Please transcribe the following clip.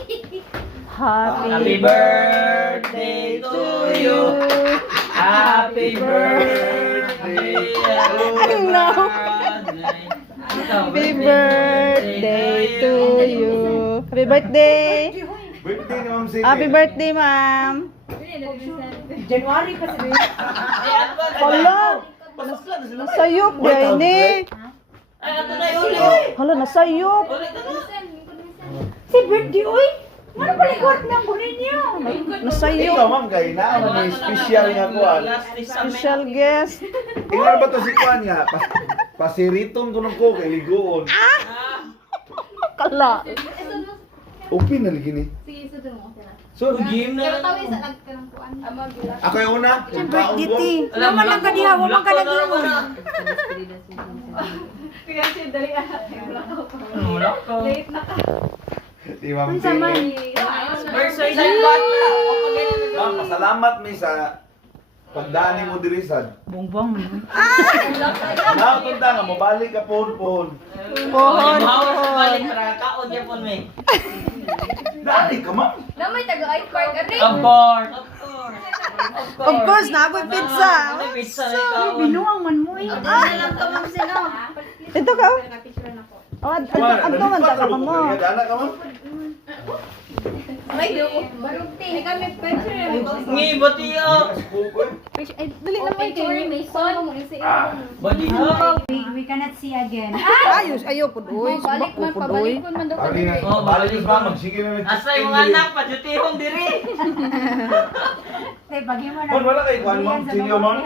Happy birthday to you. Happy birthday. No. Happy birthday to you. Happy birthday. Birthday ni Ma'am Cindy. Happy birthday, ma'am. January pa sila. Hala, nasayop dahil ni. Ay, ato na yun. Hala, nasayop. Si birthday, oy! Ano ba likod ng kunin niyo? Nasayop. Ikaw, ma'am, kay na may special nga kuan. Special guest. Ikaw ba to si kuan nga? Pasiriton ko ng ko kay ligoon. Kala. Upin na lagi ni. Sige, sudo mo. Okay na. So, Game Pero na. tawin sa nagkanangkuan. ako yung una. Yung kaon ko. Naman lang ka diha, waman ka nag-iwan. Kaya siya dali anak. Wala ka. Late na ka. Si Ma'am Cindy. Versus sa bata. Ma'am, pasalamat mi sa pagdani mo diri sad. Bongbong. Now, tunta nga, mabalik ka pohon. Pohon. Mahawa sa balik para kaon niya po may. Dali ka, ma'am. Na may taga-eye park. Ano Of course. Of course, nagoy pizza. May pizza na ikaw. Binuang man mo eh. lang ka ma'am sila. Ito ka. Picture na ko. Oh, adto man ta ka mo. Dana ka, ma'am. May do. Barugti. Hindi kami picture. Ngibot iyo. Ay, dali na may Picture may son. Badi ha. We cannot see again. Ayos, ayo pud oy. Balik man, pabalik ko man daw. Lagi na. Oh, Balik ba? Magsige na. Asa yung mga anak, padutihong diri. Eh, bagay mo na. Ma'am, wala kay kuan, ma'am. Silyo, ma'am.